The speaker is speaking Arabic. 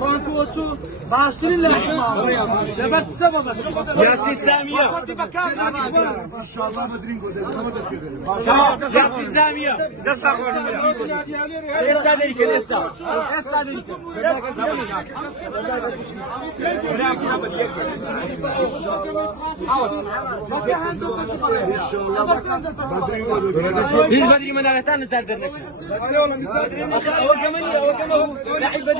فرانكوتشو باشتري لحمة لبرت السبب يا سي سامية ما شاء الله مدرينكو يا سي سامية لسه biz بدري من أنا تاني سردنا.